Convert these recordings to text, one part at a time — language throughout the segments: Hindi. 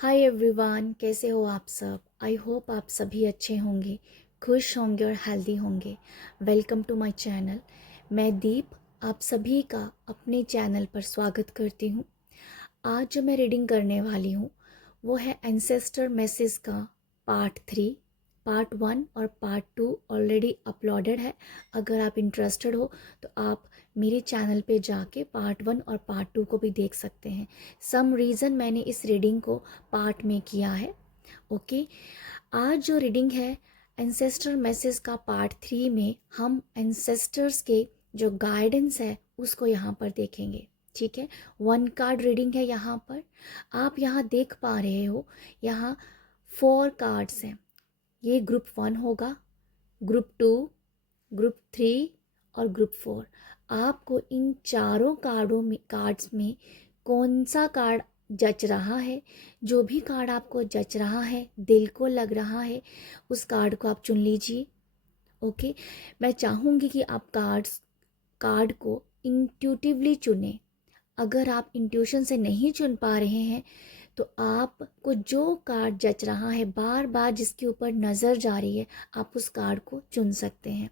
हाय एवरीवन, कैसे हो आप सब। आई होप आप सभी अच्छे होंगे, खुश होंगे और हेल्दी होंगे। Welcome to my channel. मैं दीप आप सभी का अपने चैनल पर स्वागत करती हूँ। आज जो मैं रीडिंग करने वाली हूँ वो है एंसेस्टर मैसेज का पार्ट 3। पार्ट 1 और पार्ट 2 ऑलरेडी अपलोडेड है। अगर आप इंटरेस्टेड हो तो आप मेरे चैनल पे जाके पार्ट 1 और पार्ट 2 को भी देख सकते हैं। सम रीज़न मैंने इस रीडिंग को पार्ट में किया है। ओके, आज जो रीडिंग है एंसेस्टर मैसेज का पार्ट 3 में हम एंसेस्टर्स के जो गाइडेंस है उसको यहाँ पर देखेंगे। ठीक है, 1 कार्ड रीडिंग है यहाँ पर। आप यहाँ देख पा रहे हो, यहाँ 4 कार्ड्स हैं। ये ग्रुप 1 होगा, ग्रुप 2, ग्रुप 3 और ग्रुप 4। आपको इन चारों कार्ड्स में कौन सा कार्ड जच रहा है, जो भी कार्ड आपको जच रहा है, दिल को लग रहा है, उस कार्ड को आप चुन लीजिए। ओके, मैं चाहूँगी कि आप कार्ड को इंट्यूटिवली चुनें। अगर आप इंट्यूशन से नहीं चुन पा रहे हैं तो आपको जो कार्ड जच रहा है, बार बार जिसके ऊपर नज़र जा रही है, आप उस कार्ड को चुन सकते हैं।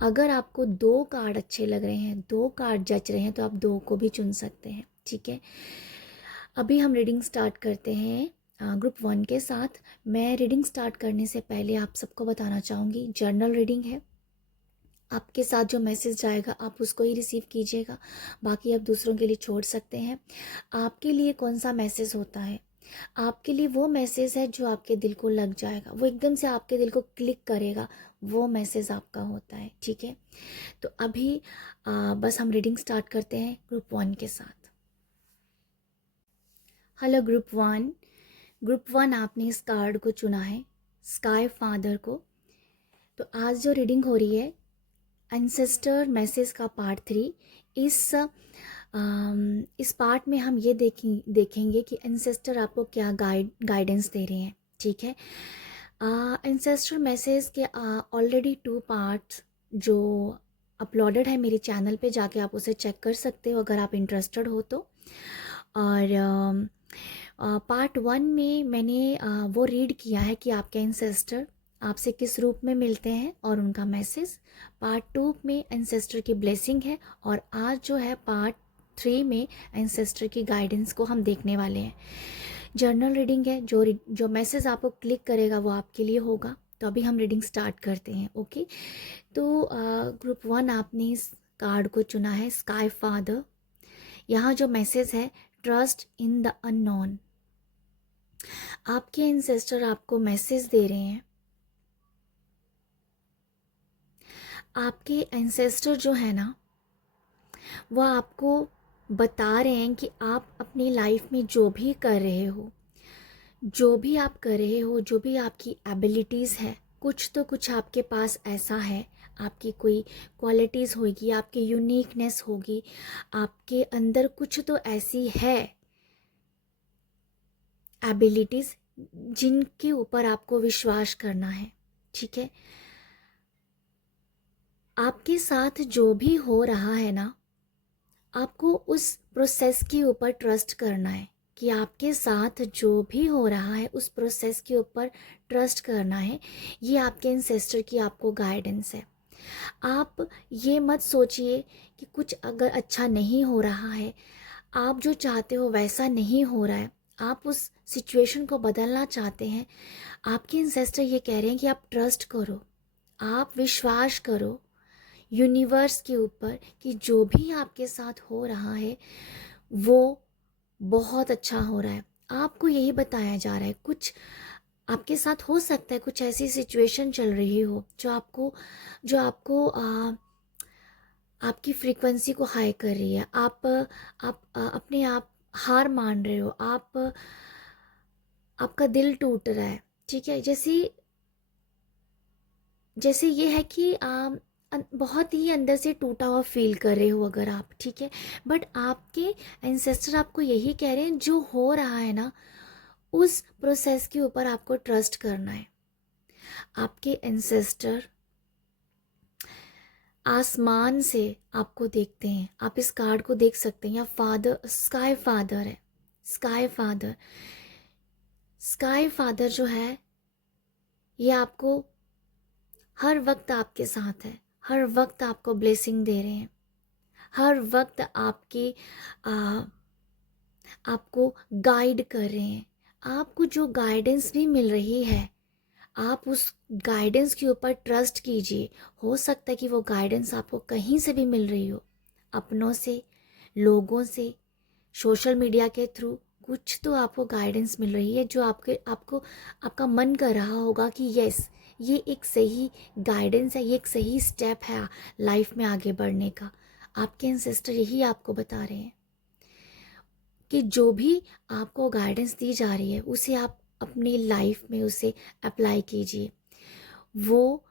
अगर आपको 2 कार्ड अच्छे लग रहे हैं, 2 कार्ड जच रहे हैं, तो आप 2 को भी चुन सकते हैं। ठीक है, अभी हम रीडिंग स्टार्ट करते हैं ग्रुप 1 के साथ। मैं रीडिंग स्टार्ट करने से पहले आप सबको बताना चाहूँगी, जर्नल रीडिंग है। आपके साथ जो मैसेज जाएगा आप उसको ही रिसीव कीजिएगा, बाकी आप दूसरों के लिए छोड़ सकते हैं। आपके लिए कौन सा मैसेज होता है? आपके लिए वो मैसेज है जो आपके दिल को लग जाएगा, वो एकदम से आपके दिल को क्लिक करेगा, वो मैसेज आपका होता है। ठीक है, तो अभी बस हम रीडिंग स्टार्ट करते हैं ग्रुप 1 के साथ। हेलो ग्रुप 1 आपने इस कार्ड को चुना है, स्काई फादर को। तो आज जो रीडिंग हो रही है एंसेस्टर मैसेज का पार्ट 3। इस पार्ट में हम ये देखेंगे कि एंसेस्टर आपको क्या गाइडेंस दे रहे हैं। ठीक है, एंसेस्टर मैसेज के ऑलरेडी 2 पार्ट्स जो अपलोडेड है मेरे चैनल पे, जाके आप उसे चेक कर सकते हो अगर आप इंटरेस्टेड हो तो। और पार्ट 1 में मैंने वो रीड किया है कि आपके एंसेस्टर आपसे किस रूप में मिलते हैं और उनका मैसेज। पार्ट 2 में एंसेस्टर की ब्लेसिंग है, और आज जो है पार्ट 3 में एंसेस्टर की गाइडेंस को हम देखने वाले हैं। जर्नल रीडिंग है, जो मैसेज आपको क्लिक करेगा वो आपके लिए होगा। तो अभी हम रीडिंग स्टार्ट करते हैं। ओके, तो ग्रुप 1 आपने इस कार्ड को चुना है, स्काई फादर। यहाँ जो मैसेज है, ट्रस्ट इन द अननोन। आपके एंसेस्टर आपको मैसेज दे रहे हैं। आपके एंसेस्टर जो है ना, वो आपको बता रहे हैं कि आप अपनी लाइफ में जो भी कर रहे हो, जो भी आप कर रहे हो, जो भी आपकी एबिलिटीज़ है, कुछ तो कुछ आपके पास ऐसा है, आपकी कोई क्वालिटीज़ होगी, आपकी यूनिकनेस होगी, आपके अंदर कुछ तो ऐसी है एबिलिटीज़ जिनके ऊपर आपको विश्वास करना है। ठीक है, आपके साथ जो भी हो रहा है ना, आपको उस प्रोसेस के ऊपर ट्रस्ट करना है। कि आपके साथ जो भी हो रहा है उस प्रोसेस के ऊपर ट्रस्ट करना है। ये आपके एंसेस्टर की आपको गाइडेंस है। आप ये मत सोचिए कि कुछ अगर अच्छा नहीं हो रहा है, आप जो चाहते हो वैसा नहीं हो रहा है, आप उस सिचुएशन को बदलना चाहते हैं। आपके एंसेस्टर ये कह रहे हैं कि आप ट्रस्ट करो, आप विश्वास करो यूनिवर्स के ऊपर कि जो भी आपके साथ हो रहा है वो बहुत अच्छा हो रहा है। आपको यही बताया जा रहा है, कुछ आपके साथ हो सकता है, कुछ ऐसी सिचुएशन चल रही हो जो आपको आपकी फ्रीक्वेंसी को हाई कर रही है। आप अपने आप हार मान रहे हो, आपका दिल टूट रहा है। ठीक है, जैसे जैसे ये है कि बहुत ही अंदर से टूटा हुआ फील कर रहे हो अगर आप। ठीक है, बट आपके एंसेस्टर आपको यही कह रहे हैं, जो हो रहा है ना उस प्रोसेस के ऊपर आपको ट्रस्ट करना है। आपके एंसेस्टर आसमान से आपको देखते हैं। आप इस कार्ड को देख सकते हैं, या फादर, स्काई फादर है, स्काई फादर। स्काई फादर जो है ये आपको हर वक्त आपके साथ है, हर वक्त आपको ब्लेसिंग दे रहे हैं, हर वक्त आपको गाइड कर रहे हैं। आपको जो गाइडेंस भी मिल रही है, आप उस गाइडेंस के ऊपर ट्रस्ट कीजिए। हो सकता है कि वो गाइडेंस आपको कहीं से भी मिल रही हो, अपनों से, लोगों से, सोशल मीडिया के थ्रू। कुछ तो आपको गाइडेंस मिल रही है जो आपको आपका मन कर रहा होगा कि यस, ये एक सही गाइडेंस है, ये एक सही स्टेप है लाइफ में आगे बढ़ने का। आपके एंसेस्टर यही आपको बता रहे हैं कि जो भी आपको गाइडेंस दी जा रही है उसे आप अपनी लाइफ में उसे अप्लाई कीजिए। वो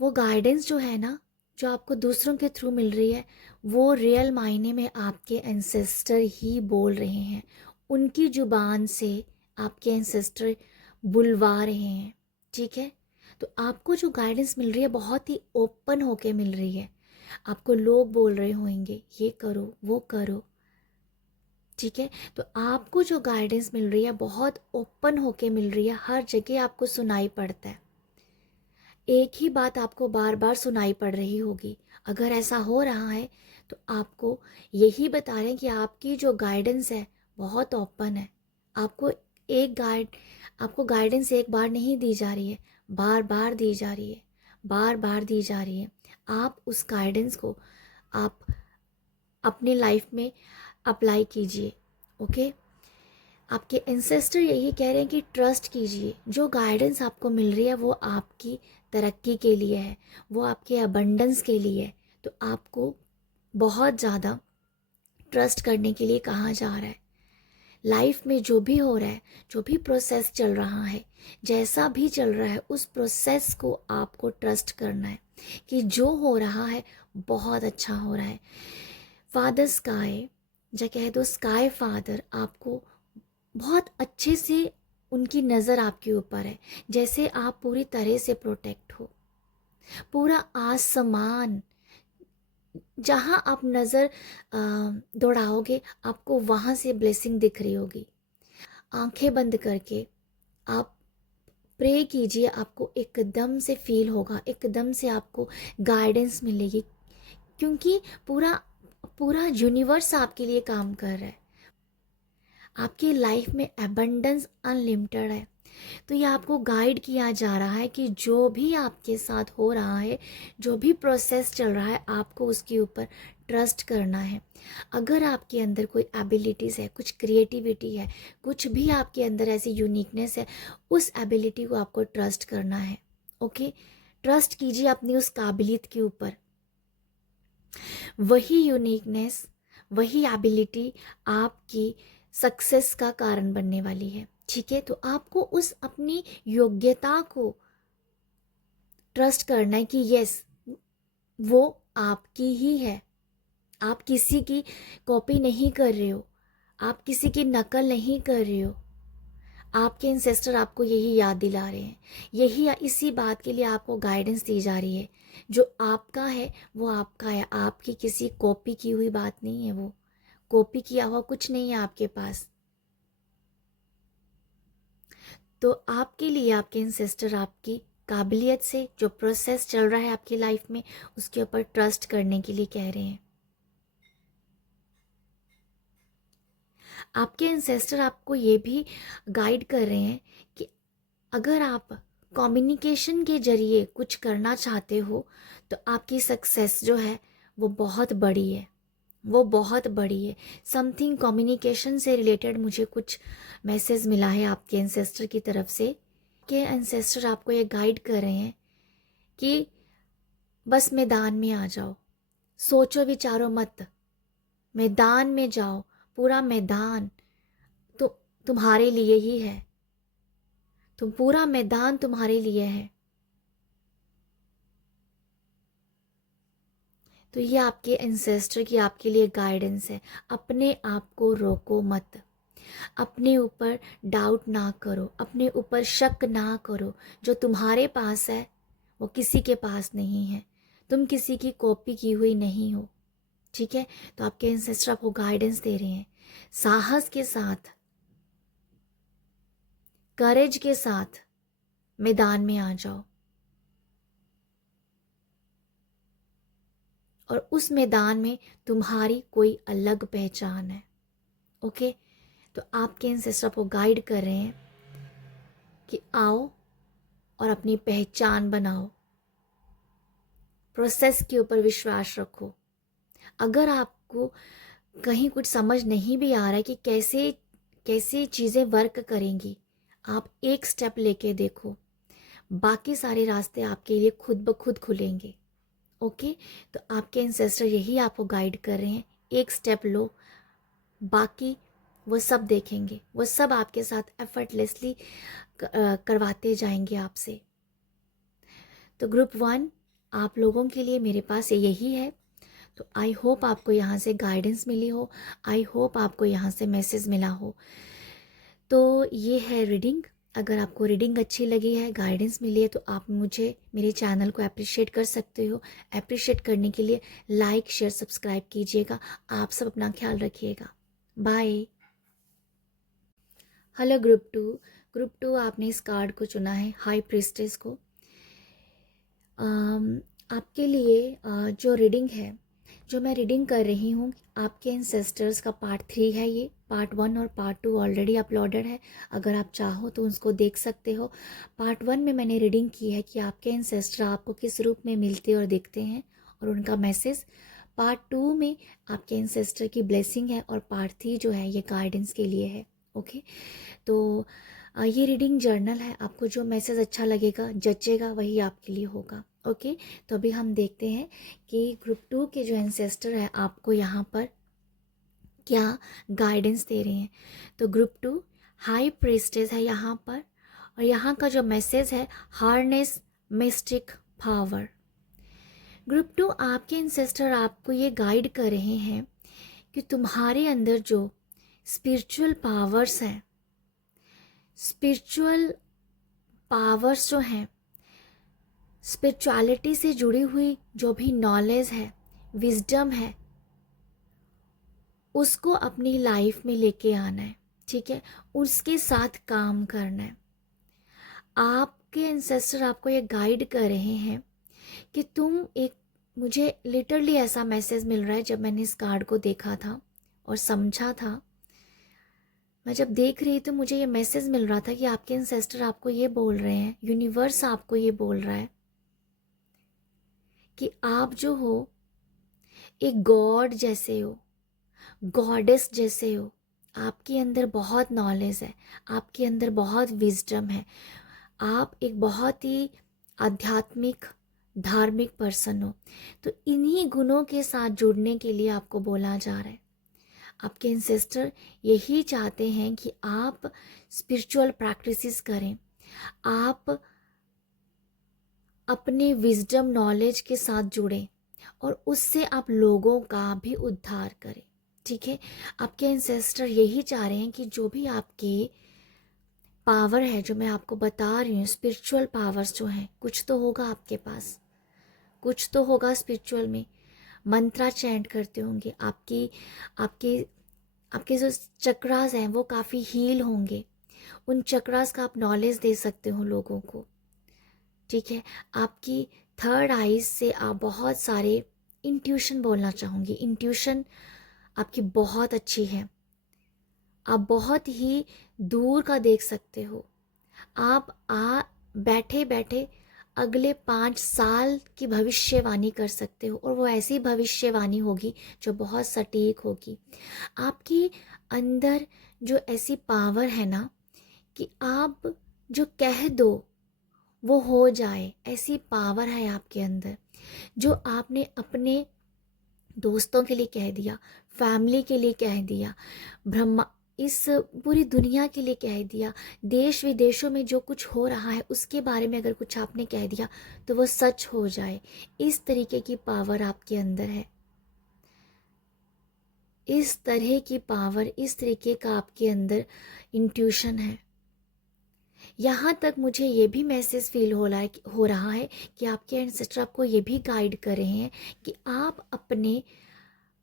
वो गाइडेंस जो है ना, जो आपको दूसरों के थ्रू मिल रही है, वो रियल मायने में आपके एंसेस्टर ही बोल रहे हैं। उनकी जुबान से आपके एंसेस्टर बुलवा रहे हैं। ठीक है, तो आपको जो गाइडेंस मिल रही है बहुत ही ओपन होके मिल रही है। आपको लोग बोल रहे होंगे ये करो वो करो, ठीक है, तो आपको जो गाइडेंस मिल रही है बहुत ओपन होके मिल रही है। हर जगह आपको सुनाई पड़ता है, एक ही बात आपको बार बार सुनाई पड़ रही होगी। अगर ऐसा हो रहा है तो आपको यही बता रहे हैं कि आपकी जो गाइडेंस है बहुत ओपन है। आपको आपको गाइडेंस एक बार नहीं दी जा रही है, बार बार दी जा रही है, बार बार दी जा रही है। आप उस गाइडेंस को आप अपनी लाइफ में अप्लाई कीजिए। ओके, आपके एंसेस्टर यही कह रहे हैं कि ट्रस्ट कीजिए। जो गाइडेंस आपको मिल रही है वो आपकी तरक्की के लिए है, वो आपके अबंडेंस के लिए है। तो आपको बहुत ज़्यादा ट्रस्ट करने के लिए कहा जा रहा है। लाइफ में जो भी हो रहा है, जो भी प्रोसेस चल रहा है, जैसा भी चल रहा है, उस प्रोसेस को आपको ट्रस्ट करना है कि जो हो रहा है बहुत अच्छा हो रहा है। फादर स्काई, या कह दो स्काई फादर, आपको बहुत अच्छे से उनकी नज़र आपके ऊपर है, जैसे आप पूरी तरह से प्रोटेक्ट हो। पूरा आसमान, जहाँ आप नज़र दौड़ाओगे आपको वहाँ से ब्लेसिंग दिख रही होगी। आंखें बंद करके आप प्रे कीजिए, आपको एकदम से फील होगा, एकदम से आपको गाइडेंस मिलेगी, क्योंकि पूरा पूरा यूनिवर्स आपके लिए काम कर रहा है। आपकी लाइफ में एबंडेंस अनलिमिटेड है। तो ये आपको गाइड किया जा रहा है कि जो भी आपके साथ हो रहा है, जो भी प्रोसेस चल रहा है, आपको उसके ऊपर ट्रस्ट करना है। अगर आपके अंदर कोई एबिलिटीज़ है, कुछ क्रिएटिविटी है, कुछ भी आपके अंदर ऐसी यूनिकनेस है, उस एबिलिटी को आपको ट्रस्ट करना है। ओके, ट्रस्ट कीजिए अपनी उस काबिलियत के ऊपर। वही यूनिकनेस, वही एबिलिटी आपकी सक्सेस का कारण बनने वाली है। ठीक है, तो आपको उस अपनी योग्यता को ट्रस्ट करना है कि यस, वो आपकी ही है। आप किसी की कॉपी नहीं कर रहे हो, आप किसी की नकल नहीं कर रहे हो। आपके एंसेस्टर आपको यही याद दिला रहे हैं, यही इसी बात के लिए आपको गाइडेंस दी जा रही है। जो आपका है वो आपका है, आपकी किसी कॉपी की हुई बात नहीं है। वो कॉपी किया हुआ कुछ नहीं है आपके पास। तो आपके लिए आपके एंसेस्टर आपकी काबिलियत से जो प्रोसेस चल रहा है आपकी लाइफ में, उसके ऊपर ट्रस्ट करने के लिए कह रहे हैं। आपके एंसेस्टर आपको ये भी गाइड कर रहे हैं कि अगर आप कम्युनिकेशन के जरिए कुछ करना चाहते हो तो आपकी सक्सेस जो है वो बहुत बड़ी है, वो बहुत बड़ी है। समथिंग कम्युनिकेशन से रिलेटेड मुझे कुछ मैसेज मिला है आपके एंसेस्टर की तरफ से। के एंसेस्टर आपको ये गाइड कर रहे हैं कि बस मैदान में आ जाओ, सोचो विचारो मत, मैदान में जाओ। पूरा मैदान तो तुम्हारे लिए ही है, पूरा मैदान तुम्हारे लिए है। तो ये आपके एंसेस्टर की आपके लिए गाइडेंस है। अपने आप को रोको मत, अपने ऊपर डाउट ना करो, अपने ऊपर शक ना करो। जो तुम्हारे पास है वो किसी के पास नहीं है, तुम किसी की कॉपी की हुई नहीं हो। ठीक है, तो आपके एंसेस्टर आपको गाइडेंस दे रहे हैं। साहस के साथ करेज के साथ मैदान में आ जाओ और उस मैदान में तुम्हारी कोई अलग पहचान है। ओके, तो आपके एंसेस्टर आपको गाइड कर रहे हैं कि आओ और अपनी पहचान बनाओ, प्रोसेस के ऊपर विश्वास रखो। अगर आपको कहीं कुछ समझ नहीं भी आ रहा है कि कैसे कैसे चीज़ें वर्क करेंगी, आप एक स्टेप लेके देखो, बाकी सारे रास्ते आपके लिए खुद ब खुद खुलेंगे। ओके, तो आपके एंसेस्टर यही आपको गाइड कर रहे हैं, एक स्टेप लो, बाकी वो सब देखेंगे, वो सब आपके साथ एफर्टलेसली करवाते जाएंगे आपसे। तो ग्रुप 1 आप लोगों के लिए मेरे पास यही है। तो आई होप आपको यहाँ से गाइडेंस मिली हो, आई होप आपको यहाँ से मैसेज मिला हो। तो ये है रीडिंग। अगर आपको रीडिंग अच्छी लगी है, गाइडेंस मिली है, तो आप मुझे मेरे चैनल को अप्रिशिएट कर सकते हो। अप्रिशिएट करने के लिए लाइक शेयर सब्सक्राइब कीजिएगा। आप सब अपना ख्याल रखिएगा। बाय। हेलो ग्रुप टू आपने इस कार्ड को चुना है, हाई प्रीस्टेस को। आपके लिए जो रीडिंग है, जो मैं रीडिंग कर रही हूँ, आपके एंसेस्टर्स का पार्ट 3 है। ये पार्ट 1 और पार्ट 2 ऑलरेडी अपलोडेड है, अगर आप चाहो तो उसको देख सकते हो। पार्ट 1 में मैंने रीडिंग की है कि आपके एंसेस्टर आपको किस रूप में मिलते और दिखते हैं और उनका मैसेज। पार्ट 2 में आपके एंसेस्टर की ब्लेसिंग है और पार्ट 3 जो है ये गाइडेंस के लिए है। ओके, तो ये रीडिंग जर्नल है, आपको जो मैसेज अच्छा लगेगा, जचेगा, वही आपके लिए होगा। ओके, तो अभी हम देखते हैं कि ग्रुप 2 के जो एंसेस्टर है आपको यहाँ पर क्या गाइडेंस दे रहे हैं। तो ग्रुप 2 हाई प्रीस्टेस है यहाँ पर, और यहाँ का जो मैसेज है, हार्नेस मिस्टिक पावर। ग्रुप 2 आपके एंसेस्टर आपको ये गाइड कर रहे हैं कि तुम्हारे अंदर जो स्पिरिचुअल पावर्स हैं, स्पिरिचुअल पावर्स जो हैं, स्पिरिचुअलिटी से जुड़ी हुई जो भी नॉलेज है, विजडम है, उसको अपनी लाइफ में लेके आना है। ठीक है, उसके साथ काम करना है। आपके एंसेस्टर आपको ये गाइड कर रहे हैं कि तुम एक, मुझे लिटरली ऐसा मैसेज मिल रहा है जब मैंने इस कार्ड को देखा था और समझा था, मैं जब देख रही तो मुझे ये मैसेज मिल रहा था कि आपके एंसेस्टर आपको ये बोल रहे हैं, यूनिवर्स आपको ये बोल रहा है कि आप जो हो एक गॉड जैसे हो, गॉडेस जैसे हो। आपके अंदर बहुत नॉलेज है, आपके अंदर बहुत विजडम है, आप एक बहुत ही आध्यात्मिक धार्मिक पर्सन हो। तो इन्हीं गुणों के साथ जुड़ने के लिए आपको बोला जा रहा है। आपके एंसेस्टर यही चाहते हैं कि आप स्पिरिचुअल प्रैक्टिसेस करें, आप अपने विजडम नॉलेज के साथ जुड़ें और उससे आप लोगों का भी उद्धार करें। ठीक है, आपके एंसेस्टर यही चाह रहे हैं कि जो भी आपके पावर है, जो मैं आपको बता रही हूँ, स्पिरिचुअल पावर्स जो हैं, कुछ तो होगा आपके पास, कुछ तो होगा स्पिरिचुअल में। मंत्रा चैंट करते होंगे, आपकी आपके आपके जो चक्रास हैं वो काफ़ी हील होंगे, उन चक्रास का आप नॉलेज दे सकते हो लोगों को। ठीक है, आपकी थर्ड आइज से आप बहुत सारे इंट्यूशन बोलना चाहूँगी, इंट्यूशन आपकी बहुत अच्छी है, आप बहुत ही दूर का देख सकते हो। आप बैठे बैठे अगले 5 साल की भविष्यवाणी कर सकते हो, और वो ऐसी भविष्यवाणी होगी जो बहुत सटीक होगी। आपके अंदर जो ऐसी पावर है ना कि आप जो कह दो वो हो जाए, ऐसी पावर है आपके अंदर। जो आपने अपने दोस्तों के लिए कह दिया, फैमिली के लिए कह दिया, ब्रह्मा इस पूरी दुनिया के लिए कह दिया, देश विदेशों में जो कुछ हो रहा है उसके बारे में अगर कुछ आपने कह दिया तो वो सच हो जाए। इस तरीके की पावर आपके अंदर है, इस तरह की पावर, इस तरीके का आपके अंदर इंट्यूशन है। यहाँ तक मुझे ये भी मैसेज फील हो रहा है कि आपके एंसेस्टर आपको ये भी गाइड कर रहे हैं कि आप अपने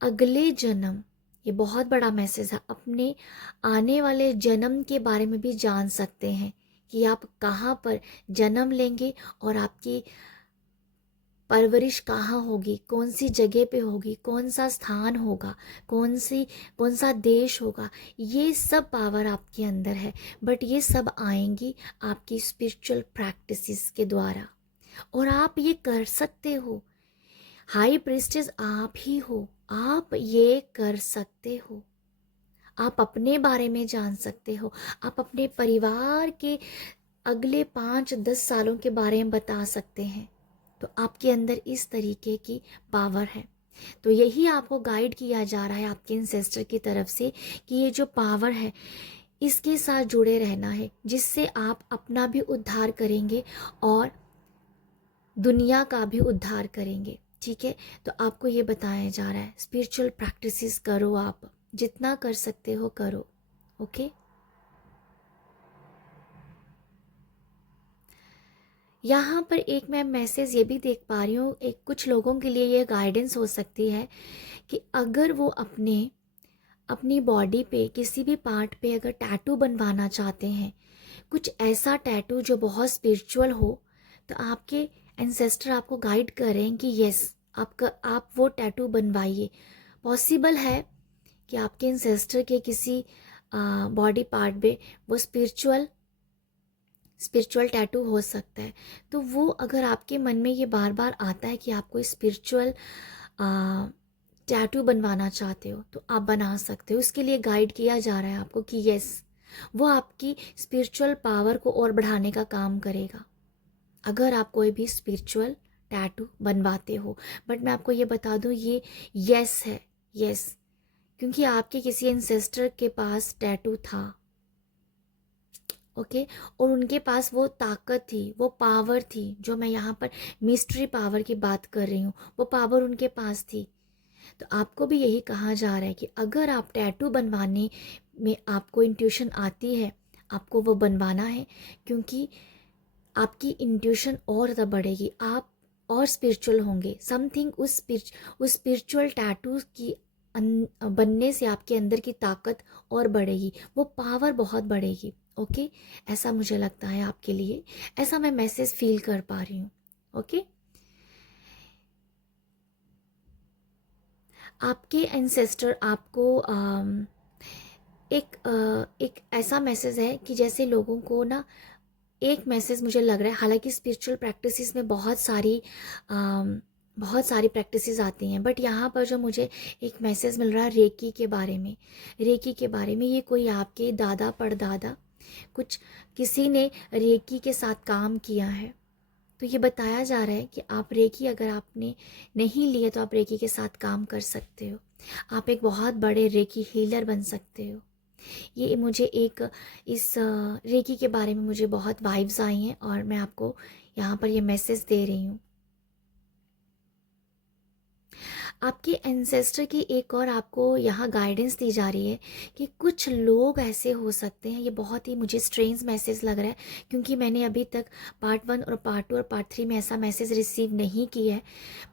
अगले जन्म, ये बहुत बड़ा मैसेज है, अपने आने वाले जन्म के बारे में भी जान सकते हैं कि आप कहाँ पर जन्म लेंगे और आपकी परवरिश कहाँ होगी, कौन सी जगह पे होगी, कौन सा स्थान होगा, कौन सा देश होगा, ये सब पावर आपके अंदर है। बट ये सब आएंगी आपकी स्पिरिचुअल प्रैक्टिसेस के द्वारा, और आप ये कर सकते हो। हाई प्रीस्टेस आप ही हो, आप ये कर सकते हो। आप अपने बारे में जान सकते हो, आप अपने परिवार के अगले 5-10 सालों के बारे में बता सकते हैं। तो आपके अंदर इस तरीके की पावर है। तो यही आपको गाइड किया जा रहा है आपके एंसेस्टर की तरफ से कि ये जो पावर है इसके साथ जुड़े रहना है, जिससे आप अपना भी उद्धार करेंगे और दुनिया का भी उद्धार करेंगे। ठीक है, तो आपको ये बताया जा रहा है स्पिरिचुअल प्रैक्टिसेस करो, आप जितना कर सकते हो करो। ओके, यहाँ पर एक मैं मैसेज ये भी देख पा रही हूँ, एक कुछ लोगों के लिए ये गाइडेंस हो सकती है कि अगर वो अपनी बॉडी पे किसी भी पार्ट पे अगर टैटू बनवाना चाहते हैं, कुछ ऐसा टैटू जो बहुत स्पिरिचुअल हो, तो आपके एंसेस्टर आपको गाइड कर रहे हैं कि यस, आप वो टैटू बनवाइए। पॉसिबल है कि आपके एंसेस्टर के किसी बॉडी पार्ट पे वो स्पिरिचुअल टैटू हो सकता है। तो वो अगर आपके मन में ये बार बार आता है कि आप कोई स्पिरिचुअल टैटू बनवाना चाहते हो, तो आप बना सकते हो। उसके लिए गाइड किया जा रहा है आपको कि यस, वो आपकी स्पिरिचुअल पावर को और बढ़ाने का काम करेगा अगर आप कोई भी स्पिरिचुअल टैटू बनवाते हो। बट मैं आपको ये बता दूं, ये यस है, यस, क्योंकि आपके किसी एंसेस्टर के पास टैटू था। ओके, और उनके पास वो ताकत थी, वो पावर थी, जो मैं यहाँ पर मिस्ट्री पावर की बात कर रही हूँ, वो पावर उनके पास थी। तो आपको भी यही कहा जा रहा है कि अगर आप टैटू बनवाने में आपको इंट्यूशन आती है, आपको वो बनवाना है, क्योंकि आपकी इंट्यूशन और ज़्यादा बढ़ेगी, आप और स्पिरिचुअल होंगे। समथिंग उस स्पिरिचुअल टैटू की बनने से आपके अंदर की ताकत और बढ़ेगी, वो पावर बहुत बढ़ेगी। ओके, ऐसा मुझे लगता है आपके लिए, ऐसा मैं मैसेज फील कर पा रही हूँ। ओके, आपके एंसेस्टर आपको एक ऐसा मैसेज है कि जैसे लोगों को ना, एक मैसेज मुझे लग रहा है, हालांकि स्पिरिचुअल प्रैक्टिसेस में बहुत सारी प्रैक्टिसेस आती हैं, बट यहाँ पर जो मुझे एक मैसेज मिल रहा है रेकी के बारे में, रेकी के बारे में, ये कोई आपके दादा परदादा कुछ किसी ने रेकी के साथ काम किया है। तो ये बताया जा रहा है कि आप रेकी अगर आपने नहीं लिया तो आप रेकी के साथ काम कर सकते हो, आप एक बहुत बड़े रेकी हीलर बन सकते हो। ये मुझे एक इस रेकी के बारे में मुझे बहुत वाइब्स आई हैं और मैं आपको यहाँ पर ये मैसेज दे रही हूँ। आपके एंसेस्टर की एक और आपको यहाँ गाइडेंस दी जा रही है कि कुछ लोग ऐसे हो सकते हैं, ये बहुत ही मुझे स्ट्रेंज मैसेज लग रहा है, क्योंकि मैंने अभी तक पार्ट 1 और पार्ट 2 और पार्ट 3 में ऐसा मैसेज रिसीव नहीं किया है,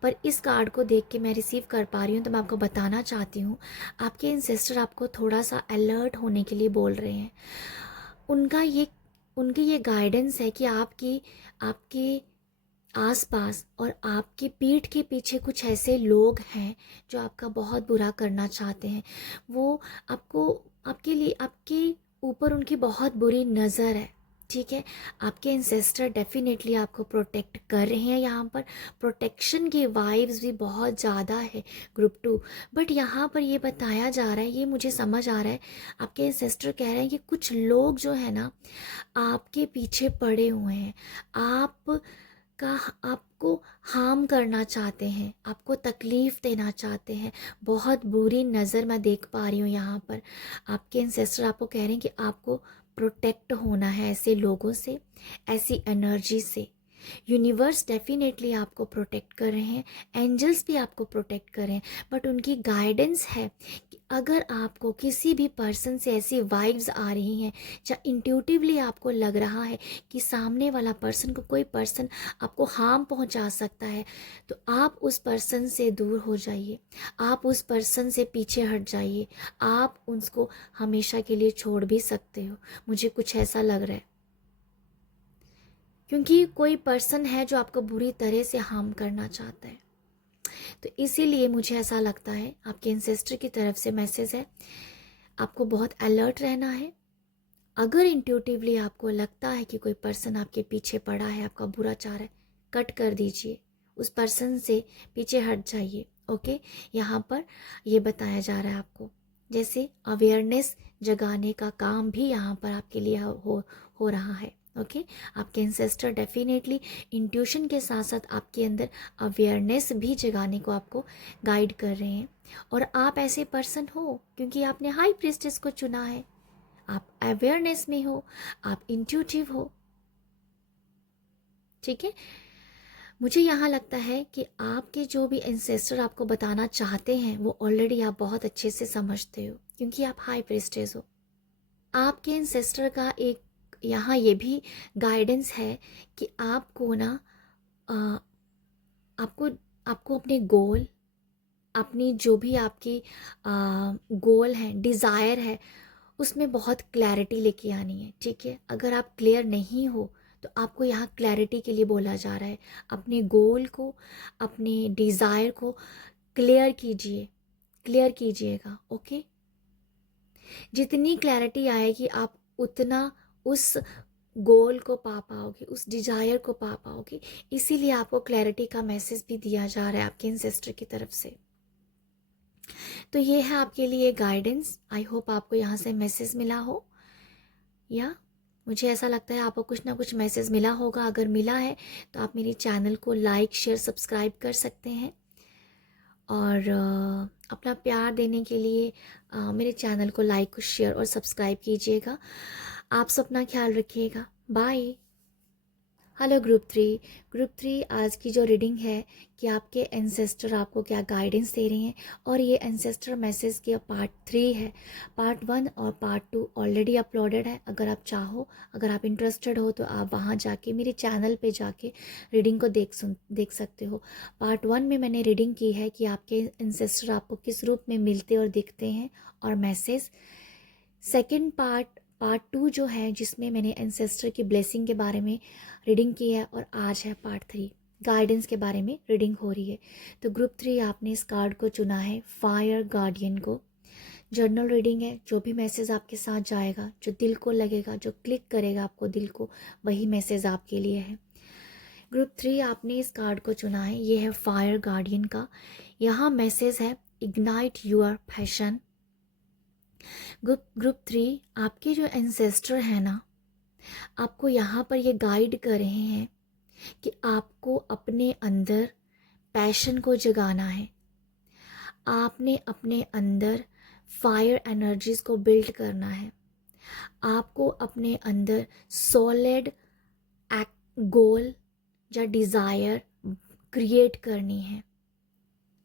पर इस कार्ड को देख के मैं रिसीव कर पा रही हूँ, तो मैं आपको बताना चाहती हूँ। आपके एंसेस्टर आपको थोड़ा सा अलर्ट होने के लिए बोल रहे हैं। उनकी ये गाइडेंस है कि आपके आसपास और आपकी पीठ के पीछे कुछ ऐसे लोग हैं जो आपका बहुत बुरा करना चाहते हैं। वो आपको, आपके लिए, आपके ऊपर उनकी बहुत बुरी नज़र है। ठीक है, आपके एंसेस्टर डेफिनेटली आपको प्रोटेक्ट कर रहे हैं। यहाँ पर प्रोटेक्शन की वाइब्स भी बहुत ज़्यादा है ग्रुप 2। बट यहाँ पर ये बताया जा रहा है, ये मुझे समझ आ रहा है, आपके एंसेस्टर कह रहे हैं कि कुछ लोग जो है ना आपके पीछे पड़े हुए हैं, आपको हार्म करना चाहते हैं, आपको तकलीफ़ देना चाहते हैं। बहुत बुरी नज़र मैं देख पा रही हूँ यहाँ पर। आपके एंसेस्टर आपको कह रहे हैं कि आपको प्रोटेक्ट होना है ऐसे लोगों से, ऐसी एनर्जी से। यूनिवर्स डेफिनेटली आपको प्रोटेक्ट कर रहे हैं, एंजल्स भी आपको प्रोटेक्ट कर रहे हैं, बट उनकी गाइडेंस है कि अगर आपको किसी भी पर्सन से ऐसी वाइब्स आ रही हैं, या इंट्यूटिवली आपको लग रहा है कि सामने वाला पर्सन को, कोई पर्सन आपको हार्म पहुंचा सकता है, तो आप उस पर्सन से दूर हो जाइए, आप उस पर्सन से पीछे हट जाइए, आप उसको हमेशा के लिए छोड़ भी सकते हो। मुझे कुछ ऐसा लग रहा है। क्योंकि कोई पर्सन है जो आपको बुरी तरह से हार्म करना चाहता है। तो इसीलिए मुझे ऐसा लगता है आपके एंसेस्टर की तरफ से मैसेज है, आपको बहुत अलर्ट रहना है। अगर इंट्यूटिवली आपको लगता है कि कोई पर्सन आपके पीछे पड़ा है, आपका बुरा चाह रहा है, कट कर दीजिए, उस पर्सन से पीछे हट जाइए। ओके, यहाँ पर ये बताया जा रहा है आपको, जैसे अवेयरनेस जगाने का काम भी यहाँ पर आपके लिए हो रहा है। ओके, आपके एंसेस्टर डेफिनेटली इंट्यूशन के साथ साथ आपके अंदर अवेयरनेस भी जगाने को आपको गाइड कर रहे हैं। और आप ऐसे पर्सन हो क्योंकि आपने हाई प्रीस्टेस को चुना है, आप अवेयरनेस में हो, आप इंट्यूटिव हो। ठीक है, मुझे यहाँ लगता है कि आपके जो भी एंसेस्टर आपको बताना चाहते हैं वो ऑलरेडी आप बहुत अच्छे से समझते हो, क्योंकि आप हाई प्रीस्टेस हो। आपके एंसेस्टर का एक यहाँ ये भी गाइडेंस है कि आपको ना आपको आपको अपने गोल, अपनी जो भी आपकी गोल है, डिज़ायर है, उसमें बहुत क्लैरिटी लेके आनी है। ठीक है, अगर आप क्लियर नहीं हो तो आपको यहाँ क्लैरिटी के लिए बोला जा रहा है। अपने गोल को, अपने डिज़ायर को क्लियर कीजिएगा। ओके, जितनी क्लैरिटी आएगी आप उतना उस गोल को पा पाओगे, उस डिज़ायर को पा पाओगे। इसीलिए आपको क्लैरिटी का मैसेज भी दिया जा रहा है आपके एंसेस्टर की तरफ से। तो ये है आपके लिए गाइडेंस। आई होप आपको यहाँ से मैसेज मिला हो, या मुझे ऐसा लगता है आपको कुछ ना कुछ मैसेज मिला होगा। अगर मिला है तो आप मेरी चैनल को लाइक, शेयर, सब्सक्राइब कर सकते हैं। और अपना प्यार देने के लिए मेरे चैनल को लाइक, शेयर और सब्सक्राइब कीजिएगा। आप सब अपना ख्याल रखिएगा। बाय। हेलो ग्रुप थ्री आज की जो रीडिंग है कि आपके एंसेस्टर आपको क्या गाइडेंस दे रहे हैं, और ये एंसेस्टर मैसेज की पार्ट 3 है। पार्ट 1 और पार्ट 2 ऑलरेडी अपलोडेड है। अगर आप चाहो, अगर आप इंटरेस्टेड हो तो आप वहाँ जाके मेरे चैनल पे जाके रीडिंग को देख सकते हो। पार्ट 1 में मैंने रीडिंग की है कि आपके एंसेस्टर आपको किस रूप में मिलते और दिखते हैं, और मैसेज। सेकेंड पार्ट 2 जो है, जिसमें मैंने एंसेस्टर की ब्लेसिंग के बारे में रीडिंग की है, और आज है पार्ट 3, गाइडेंस के बारे में रीडिंग हो रही है। तो ग्रुप 3 आपने इस कार्ड को चुना है, फायर गार्डियन को। जर्नल रीडिंग है, जो भी मैसेज आपके साथ जाएगा, जो दिल को लगेगा, जो क्लिक करेगा आपको दिल को, वही मैसेज आपके लिए है। ग्रुप 3 आपने इस कार्ड को चुना है, ये है फायर गार्डियन का। यहाँ मैसेज है, इग्नाइट यूर पैशन। ग्रुप 3 आपके जो एंसेस्टर है ना, आपको यहाँ पर ये गाइड कर रहे हैं कि आपको अपने अंदर पैशन को जगाना है। आपने अपने अंदर फायर एनर्जीज को बिल्ड करना है। आपको अपने अंदर सॉलिड गोल या डिज़ायर क्रिएट करनी है।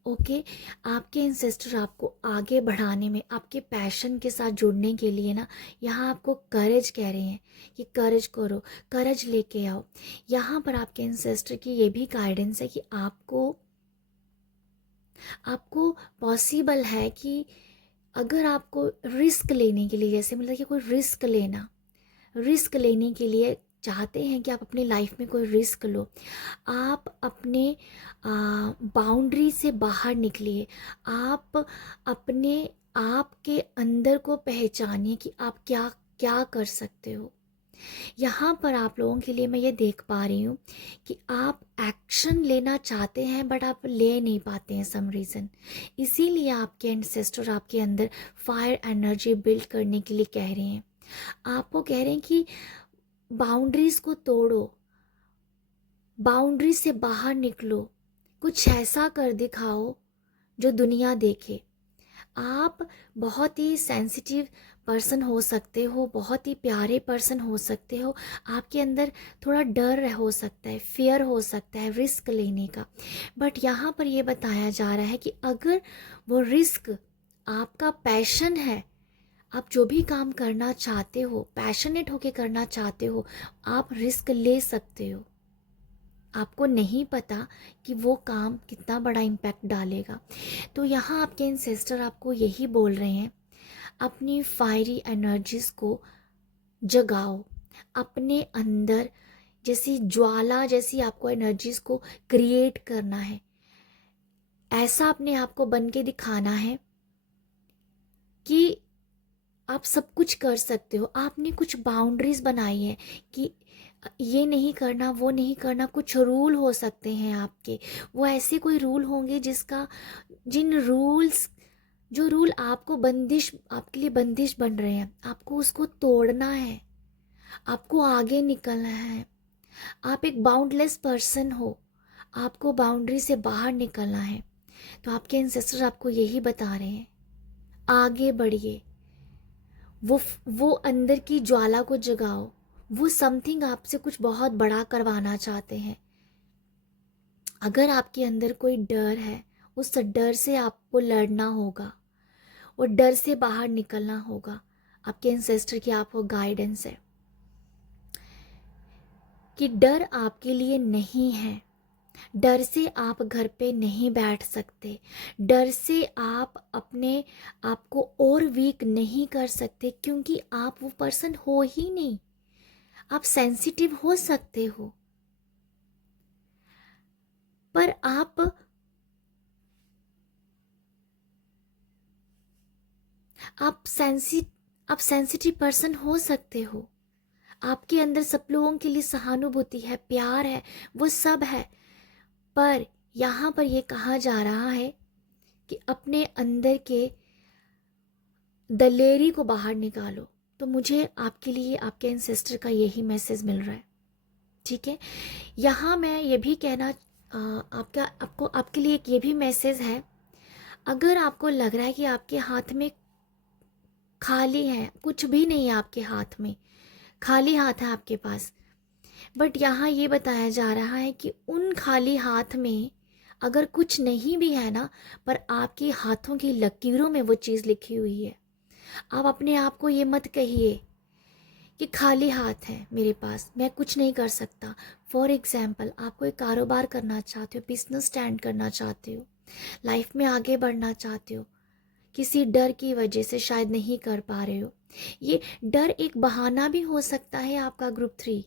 ओके, आपके एंसेस्टर आपको आगे बढ़ाने में, आपके पैशन के साथ जुड़ने के लिए ना, यहाँ आपको करेज कह रहे हैं कि करेज करो, करेज लेके आओ। यहाँ पर आपके एंसेस्टर की ये भी गाइडेंस है कि आपको पॉसिबल है कि अगर आपको रिस्क लेने के लिए, जैसे मतलब कि कोई रिस्क लेने के लिए चाहते हैं कि आप अपनी लाइफ में कोई रिस्क लो, आप अपने बाउंड्री से बाहर निकलिए। आप अपने आप के अंदर को पहचानिए कि आप क्या क्या कर सकते हो। यहाँ पर आप लोगों के लिए मैं ये देख पा रही हूँ कि आप एक्शन लेना चाहते हैं बट आप ले नहीं पाते हैं सम रीज़न। इसीलिए आपके एंसेस्टर आपके अंदर फायर एनर्जी बिल्ड करने के लिए कह रहे हैं। आपको कह रहे हैं कि बाउंड्रीज को तोड़ो, बाउंड्री से बाहर निकलो, कुछ ऐसा कर दिखाओ जो दुनिया देखे। आप बहुत ही सेंसिटिव पर्सन हो सकते हो, बहुत ही प्यारे पर्सन हो सकते हो। आपके अंदर थोड़ा डर हो सकता है, फियर हो सकता है रिस्क लेने का, बट यहाँ पर ये बताया जा रहा है कि अगर वो रिस्क आपका पैशन है, आप जो भी काम करना चाहते हो, पैशनेट होके करना चाहते हो, आप रिस्क ले सकते हो। आपको नहीं पता कि वो काम कितना बड़ा इम्पैक्ट डालेगा। तो यहाँ आपके एंसेस्टर आपको यही बोल रहे हैं, अपनी फायरी एनर्जीज को जगाओ। अपने अंदर जैसी ज्वाला जैसी आपको एनर्जीज को क्रिएट करना है। ऐसा अपने आप को बन के दिखाना है कि आप सब कुछ कर सकते हो। आपने कुछ बाउंड्रीज बनाई है कि ये नहीं करना, वो नहीं करना। कुछ रूल हो सकते हैं आपके, वो ऐसे कोई रूल होंगे जो रूल आपको बंदिश, आपके लिए बंदिश बन रहे हैं, आपको उसको तोड़ना है, आपको आगे निकलना है। आप एक बाउंडलेस पर्सन हो, आपको बाउंड्री से बाहर निकलना है। तो आपके एंसेस्टर आपको यही बता रहे हैं, आगे बढ़िए। वो अंदर की ज्वाला को जगाओ। वो समथिंग आपसे कुछ बहुत बड़ा करवाना चाहते हैं। अगर आपके अंदर कोई डर है, उस डर से आपको लड़ना होगा और डर से बाहर निकलना होगा। आपके एंसेस्टर की आपको गाइडेंस है कि डर आपके लिए नहीं है। डर से आप घर पे नहीं बैठ सकते। डर से आप अपने आप को और वीक नहीं कर सकते, क्योंकि आप वो पर्सन हो ही नहीं। आप सेंसिटिव हो सकते हो, पर आप सेंसिटिव पर्सन हो सकते हो। आपके अंदर सब लोगों के लिए सहानुभूति है, प्यार है, वो सब है। पर यहाँ पर ये कहा जा रहा है कि अपने अंदर के दलेरी को बाहर निकालो। तो मुझे आपके लिए आपके एंसेस्टर का यही मैसेज मिल रहा है, ठीक है। यहाँ मैं ये भी कहना आपके लिए एक ये भी मैसेज है। अगर आपको लग रहा है कि आपके हाथ में खाली है, कुछ भी नहीं है आपके हाथ में, खाली हाथ है आपके पास, बट यहाँ ये बताया जा रहा है कि उन खाली हाथ में अगर कुछ नहीं भी है ना, पर आपके हाथों की लकीरों में वो चीज़ लिखी हुई है। आप अपने आप को ये मत कहिए कि खाली हाथ है मेरे पास, मैं कुछ नहीं कर सकता। फॉर एग्जाम्पल, आप कोई कारोबार करना चाहते हो, बिजनेस स्टैंड करना चाहते हो, लाइफ में आगे बढ़ना चाहते हो, किसी डर की वजह से शायद नहीं कर पा रहे हो। ये डर एक बहाना भी हो सकता है आपका ग्रुप 3,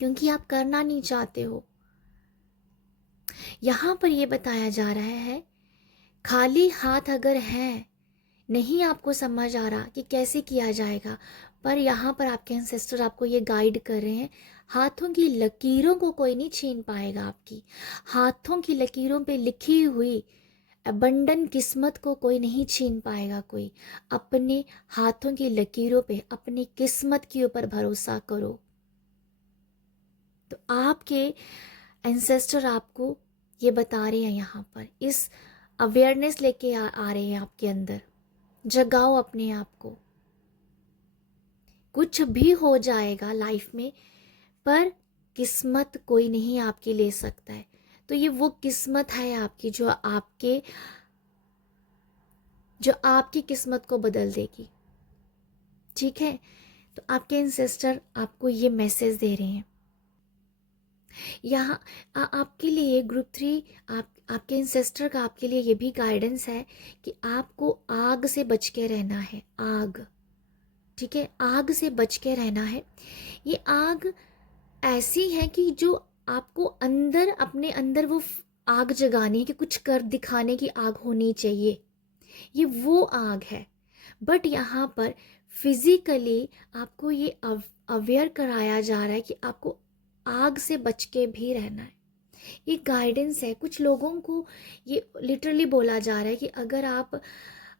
क्योंकि आप करना नहीं चाहते हो। यहाँ पर ये बताया जा रहा है, खाली हाथ अगर है, नहीं आपको समझ आ रहा कि कैसे किया जाएगा, पर यहाँ पर आपके एंसेस्टर आपको ये गाइड कर रहे हैं, हाथों की लकीरों को कोई नहीं छीन पाएगा। आपकी हाथों की लकीरों पे लिखी हुई अबंडन किस्मत को कोई नहीं छीन पाएगा। कोई अपने हाथों की लकीरों पे, अपनी किस्मत के ऊपर भरोसा करो। तो आपके एंसेस्टर आपको ये बता रहे हैं, यहाँ पर इस अवेयरनेस लेके आ रहे हैं आपके अंदर। जगाओ अपने आप को। कुछ भी हो जाएगा लाइफ में, पर किस्मत कोई नहीं आपकी ले सकता है। तो ये वो किस्मत है आपकी जो आपकी किस्मत को बदल देगी, ठीक है। तो आपके एंसेस्टर आपको ये मैसेज दे रहे हैं। यहाँ आपके लिए ग्रुप 3, आपके एंसेस्टर का आपके लिए ये भी गाइडेंस है कि आपको आग से बच के रहना है। आग, ठीक है, आग से बच के रहना है। ये आग ऐसी है कि जो आपको अंदर, अपने अंदर वो आग जगानी है कि कुछ कर दिखाने की आग होनी चाहिए। ये वो आग है। बट यहाँ पर फिजिकली आपको ये अवेयर कराया जा रहा है कि आपको आग से बच के भी रहना है। ये गाइडेंस है। कुछ लोगों को ये लिटरली बोला जा रहा है कि अगर आप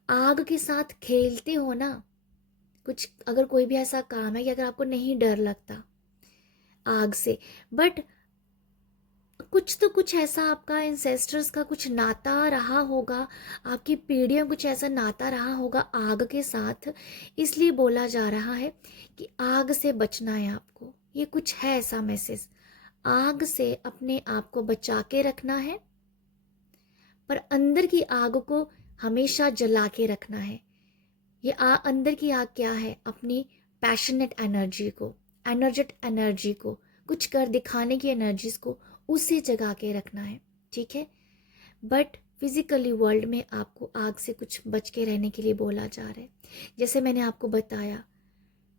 आग के साथ खेलते हो ना, कुछ अगर कोई भी ऐसा काम है कि अगर आपको नहीं डर लगता आग से, बट कुछ तो कुछ ऐसा आपका एंसेस्टर्स का कुछ नाता रहा होगा, आपकी पीढ़ियों कुछ ऐसा नाता रहा होगा आग के साथ, इसलिए बोला जा रहा है कि आग से बचना है आपको। ये कुछ है ऐसा मैसेज, आग से अपने आप को बचा के रखना है, पर अंदर की आग को हमेशा जला के रखना है। ये अंदर की आग क्या है? अपनी पैशनेट एनर्जी को, एनर्जेट एनर्जी को, कुछ कर दिखाने की एनर्जीज को, उसे जगा के रखना है, ठीक है। बट फिजिकली वर्ल्ड में आपको आग से कुछ बच के रहने के लिए बोला जा रहा है। जैसे मैंने आपको बताया,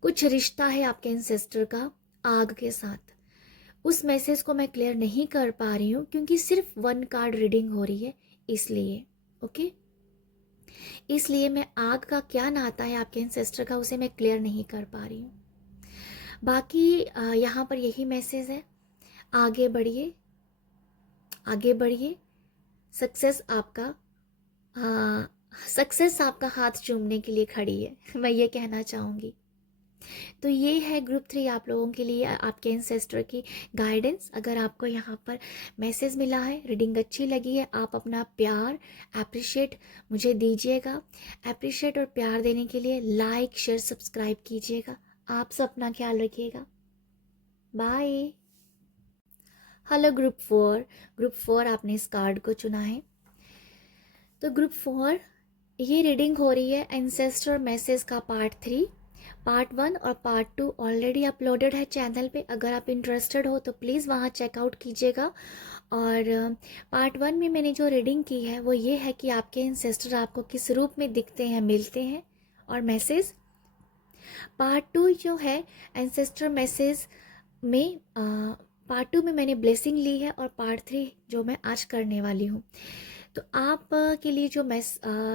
कुछ रिश्ता है आपके एंसेस्टर का आग के साथ। उस मैसेज को मैं क्लियर नहीं कर पा रही हूँ क्योंकि सिर्फ 1 कार्ड रीडिंग हो रही है, इसलिए ओके। इसलिए मैं आग का क्या नाता है आपके एंसेस्टर का, उसे मैं क्लियर नहीं कर पा रही हूँ। बाकी यहाँ पर यही मैसेज है, आगे बढ़िए, आगे बढ़िए। सक्सेस आपका सक्सेस आपका हाथ चूमने के लिए खड़ी है, मैं ये कहना चाहूँगी। तो ये है ग्रुप 3 आप लोगों के लिए आपके एंसेस्टर की गाइडेंस। अगर आपको यहाँ पर मैसेज मिला है, रीडिंग अच्छी लगी है, आप अपना प्यार अप्रिशिएट मुझे दीजिएगा। अप्रिशिएट और प्यार देने के लिए लाइक शेयर सब्सक्राइब कीजिएगा। आप सब अपना ख्याल रखिएगा। बाय। हेलो ग्रुप 4 आपने इस कार्ड को चुना है। तो ग्रुप 4 ये रीडिंग हो रही है एंसेस्टर मैसेज का पार्ट 3। पार्ट 1 और पार्ट 2 ऑलरेडी अपलोडेड है चैनल पे। अगर आप इंटरेस्टेड हो तो प्लीज़ वहाँ चेकआउट कीजिएगा। और पार्ट 1 में मैंने जो रीडिंग की है वो ये है कि आपके एंसेस्टर आपको किस रूप में दिखते हैं, मिलते हैं और मैसेज। पार्ट 2 जो है एंसेस्टर मैसेज में पार्ट 2 में मैंने ब्लेसिंग ली है और पार्ट 3 जो मैं आज करने वाली हूँ। तो आप के लिए जो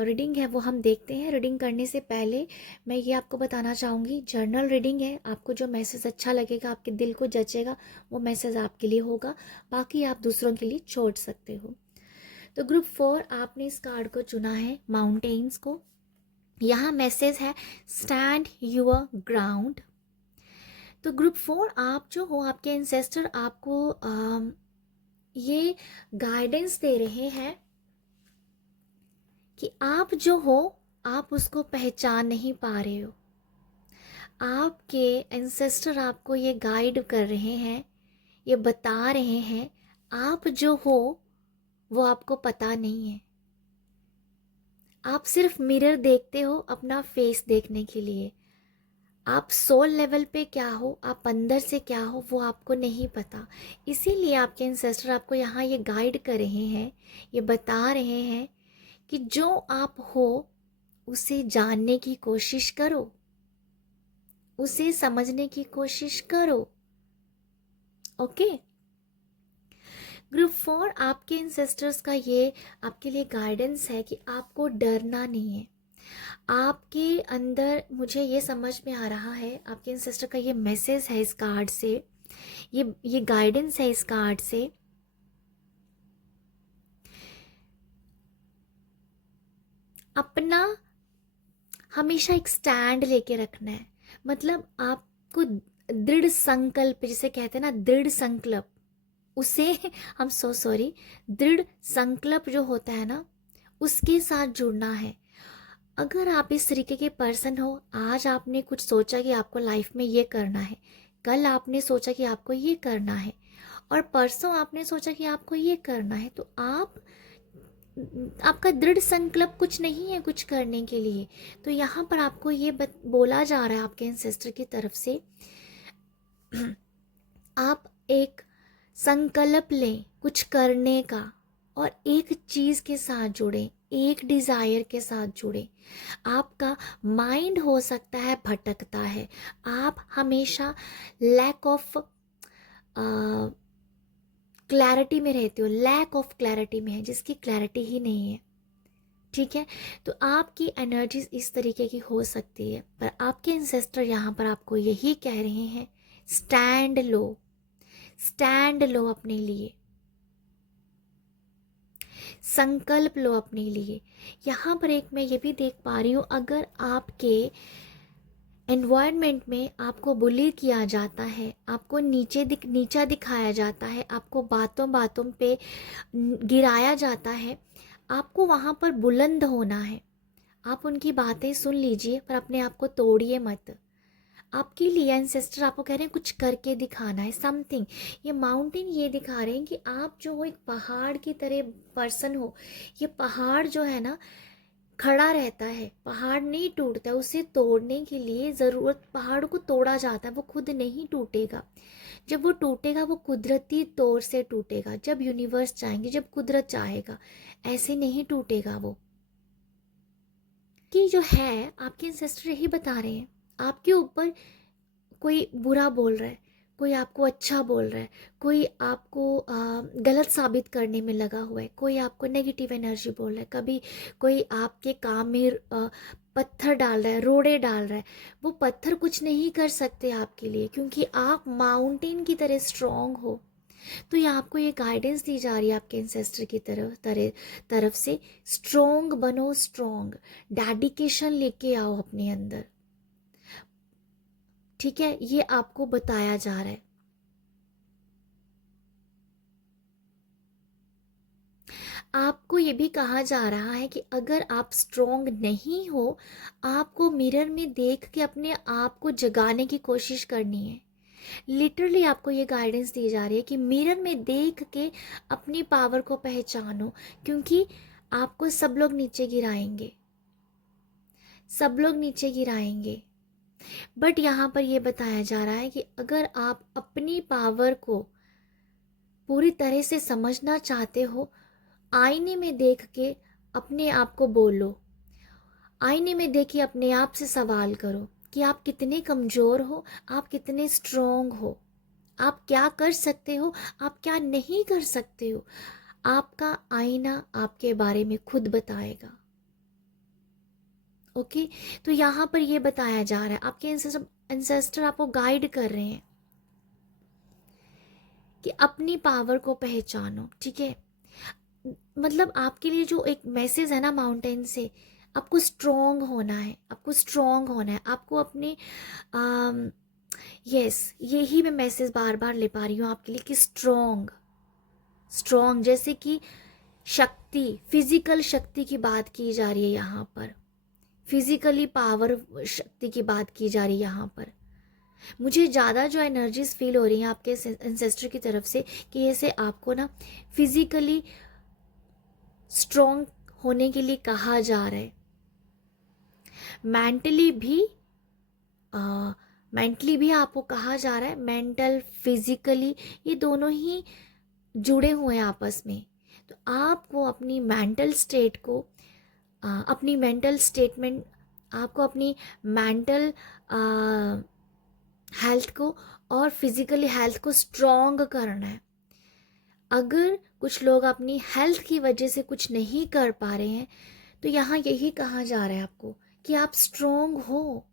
रीडिंग है वो हम देखते हैं। रीडिंग करने से पहले मैं ये आपको बताना चाहूँगी, जर्नल रीडिंग है। आपको जो मैसेज अच्छा लगेगा, आपके दिल को जचेगा, वो मैसेज आपके लिए होगा। बाकी आप दूसरों के लिए छोड़ सकते हो। तो ग्रुप 4 आपने इस कार्ड को चुना है, माउंटेन्स को। यहाँ मैसेज है स्टैंड योर ग्राउंड। तो ग्रुप 4 आप जो हो, आपके एंसेस्टर आपको ये गाइडेंस दे रहे हैं कि आप जो हो आप उसको पहचान नहीं पा रहे हो। आपके एंसेस्टर आपको ये गाइड कर रहे हैं, ये बता रहे हैं आप जो हो वो आपको पता नहीं है। आप सिर्फ मिरर देखते हो अपना फेस देखने के लिए। आप सोल लेवल पे क्या हो, आप अंदर से क्या हो, वो आपको नहीं पता। इसीलिए आपके एंसेस्टर आपको यहाँ ये गाइड कर रहे हैं, ये बता रहे हैं कि जो आप हो उसे जानने की कोशिश करो, उसे समझने की कोशिश करो। ओके। ग्रुप 4 आपके एंसेस्टर्स का ये आपके लिए गाइडेंस है कि आपको डरना नहीं है। आपके अंदर मुझे ये समझ में आ रहा है, आपके एंसेस्टर का ये मैसेज है इस कार्ड से, ये गाइडेंस है इस कार्ड से। अपना हमेशा एक स्टैंड लेके रखना है। मतलब आपको दृढ़ संकल्प, जिसे कहते हैं ना दृढ़ संकल्प, उसे हम सॉरी, दृढ़ संकल्प जो होता है ना उसके साथ जुड़ना है। अगर आप इस तरीके के पर्सन हो, आज आपने कुछ सोचा कि आपको लाइफ में ये करना है, कल आपने सोचा कि आपको ये करना है, और परसों आपने सोचा कि आपको ये करना है, तो आपका दृढ़ संकल्प कुछ नहीं है कुछ करने के लिए। तो यहाँ पर आपको ये बोला जा रहा है आपके एंसेस्टर की तरफ से, आप एक संकल्प लें कुछ करने का और एक चीज़ के साथ जुड़ें, एक डिज़ायर के साथ जुड़ें। आपका माइंड हो सकता है भटकता है, आप हमेशा लैक ऑफ क्लैरिटी में रहते हो, लैक ऑफ क्लैरिटी में है, जिसकी क्लैरिटी ही नहीं है। ठीक है, तो आपकी एनर्जीज इस तरीके की हो सकती है, पर आपके एंसेस्टर यहाँ पर आपको यही कह रहे हैं, स्टैंड लो, स्टैंड लो अपने लिए, संकल्प लो अपने लिए। यहाँ पर एक मैं ये भी देख पा रही हूँ, अगर आपके एनवायरनमेंट में आपको बुली किया जाता है, आपको नीचा दिखाया जाता है, आपको बातों बातों पे गिराया जाता है, आपको वहाँ पर बुलंद होना है। आप उनकी बातें सुन लीजिए पर अपने आप को तोड़िए मत। आपके लिए एंसेस्टर आपको कह रहे हैं कुछ करके दिखाना है, समथिंग। ये माउंटेन ये दिखा रहे हैं कि आप जो हो एक पहाड़ की तरह पर्सन हो। ये पहाड़ जो है ना खड़ा रहता है, पहाड़ नहीं टूटता, उसे तोड़ने के लिए ज़रूरत, पहाड़ को तोड़ा जाता है, वो खुद नहीं टूटेगा। जब वो टूटेगा वो कुदरती तौर से टूटेगा, जब यूनिवर्स चाहेंगे, जब कुदरत चाहेगा, ऐसे नहीं टूटेगा वो। कि जो है आपके एंसेस्टर यही बता रहे हैं, आपके ऊपर कोई बुरा बोल रहा है, कोई आपको अच्छा बोल रहा है, कोई आपको गलत साबित करने में लगा हुआ है, कोई आपको नेगेटिव एनर्जी बोल रहा है, कभी कोई आपके काम में पत्थर डाल रहा है, रोड़े डाल रहा है। वो पत्थर कुछ नहीं कर सकते आपके लिए, क्योंकि आप माउंटेन की तरह स्ट्रांग हो। तो ये आपको ये गाइडेंस दी जा रही है आपके एंसेस्टर की तरफ से, स्ट्रांग बनो, स्ट्रांग डेडिकेशन लेके आओ अपने अंदर। ठीक है, ये आपको बताया जा रहा है। आपको ये भी कहा जा रहा है कि अगर आप स्ट्रांग नहीं हो, आपको मिरर में देख के अपने आप को जगाने की कोशिश करनी है। लिटरली आपको ये गाइडेंस दी जा रही है कि मिरर में देख के अपनी पावर को पहचानो, क्योंकि आपको सब लोग नीचे गिराएंगे, सब लोग नीचे गिराएंगे। बट यहाँ पर यह बताया जा रहा है कि अगर आप अपनी पावर को पूरी तरह से समझना चाहते हो, आईने में देख के अपने आप को बोलो, आईने में देखिए, अपने आप से सवाल करो कि आप कितने कमज़ोर हो, आप कितने स्ट्रॉन्ग हो, आप क्या कर सकते हो, आप क्या नहीं कर सकते हो। आपका आईना आपके बारे में खुद बताएगा। ओके, तो यहाँ पर ये बताया जा रहा है, आपके एंसेस्टर आपको गाइड कर रहे हैं कि अपनी पावर को पहचानो। ठीक है, मतलब आपके लिए जो एक मैसेज है ना माउंटेन से, आपको स्ट्रॉन्ग होना है, आपको स्ट्रॉन्ग होना है, आपको अपने यस, यही मैं मैसेज बार बार ले पा रही हूँ आपके लिए कि स्ट्रॉन्ग, स्ट्रॉन्ग जैसे कि शक्ति, फिजिकल शक्ति की बात की जा रही है यहाँ पर, फिजिकली पावर शक्ति की बात की जा रही है यहाँ पर। मुझे ज़्यादा जो एनर्जीज फील हो रही हैं आपके एंसेस्टर की तरफ से कि ऐसे आपको ना फिजिकली स्ट्रॉन्ग होने के लिए कहा जा रहा है, मेंटली भी आपको कहा जा रहा है। मेंटल, फिजिकली, ये दोनों ही जुड़े हुए हैं आपस में। तो आपको अपनी मेंटल स्टेट को, अपनी मेंटल स्टेटमेंट, आपको अपनी मेंटल हेल्थ को और फिजिकली हेल्थ को स्ट्रॉन्ग करना है। अगर कुछ लोग अपनी हेल्थ की वजह से कुछ नहीं कर पा रहे हैं, तो यहाँ यही कहा जा रहा है आपको कि आप स्ट्रॉन्ग हो,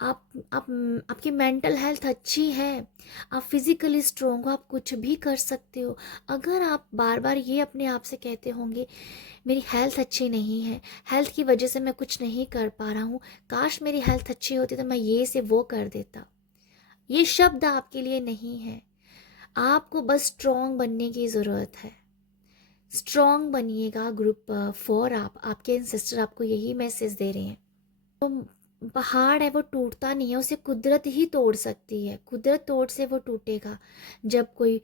आप आपकी मेंटल हेल्थ अच्छी है, आप फिजिकली स्ट्रॉन्ग हो, आप कुछ भी कर सकते हो। अगर आप बार बार ये अपने आप से कहते होंगे मेरी हेल्थ अच्छी नहीं है, हेल्थ की वजह से मैं कुछ नहीं कर पा रहा हूँ, काश मेरी हेल्थ अच्छी होती तो मैं ये से वो कर देता, ये शब्द आपके लिए नहीं है। आपको बस स्ट्रॉन्ग बनने की ज़रूरत है। स्ट्रॉन्ग बनिएगा ग्रुप 4। आपके एंसेस्टर आपको यही मैसेज दे रहे हैं। तो पहाड़ है वो टूटता नहीं है, उसे कुदरत ही तोड़ सकती है, कुदरत तोड़ से वो टूटेगा। जब कोई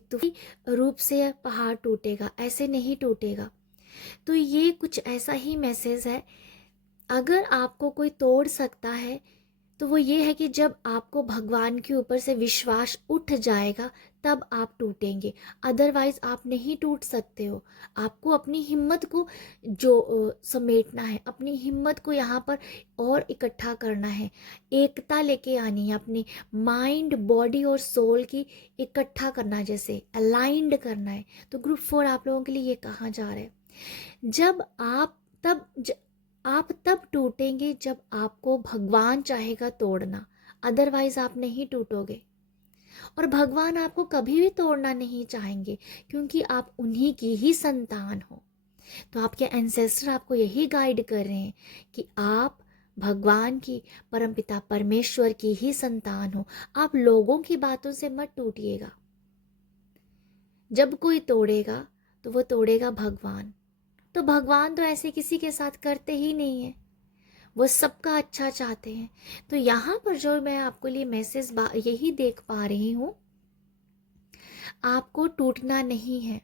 तूफानी रूप से पहाड़ टूटेगा, ऐसे नहीं टूटेगा। तो ये कुछ ऐसा ही मैसेज है। अगर आपको कोई तोड़ सकता है तो वो ये है कि जब आपको भगवान के ऊपर से विश्वास उठ जाएगा तब आप टूटेंगे, अदरवाइज आप नहीं टूट सकते हो। आपको अपनी हिम्मत को समेटना है, अपनी हिम्मत को यहाँ पर और इकट्ठा करना है, एकता लेके आनी है, अपनी माइंड, बॉडी और सोल की इकट्ठा करना, जैसे अलाइंड करना है। तो ग्रुप 4 आप लोगों के लिए ये कहा जा रहा है, जब आप तब टूटेंगे जब आपको भगवान चाहेगा तोड़ना, अदरवाइज आप नहीं टूटोगे। और भगवान आपको कभी भी तोड़ना नहीं चाहेंगे, क्योंकि आप उन्हीं की ही संतान हो। तो आपके एंसेस्टर आपको यही गाइड कर रहे हैं कि आप भगवान की, परमपिता परमेश्वर की ही संतान हो। आप लोगों की बातों से मत टूटिएगा। जब कोई तोड़ेगा तो वो तोड़ेगा भगवान। तो भगवान तो ऐसे किसी के साथ करते ही नहीं है, वो सबका अच्छा चाहते हैं। तो यहाँ पर जो मैं आपको लिए मैसेज यही देख पा रही हूँ, आपको टूटना नहीं है,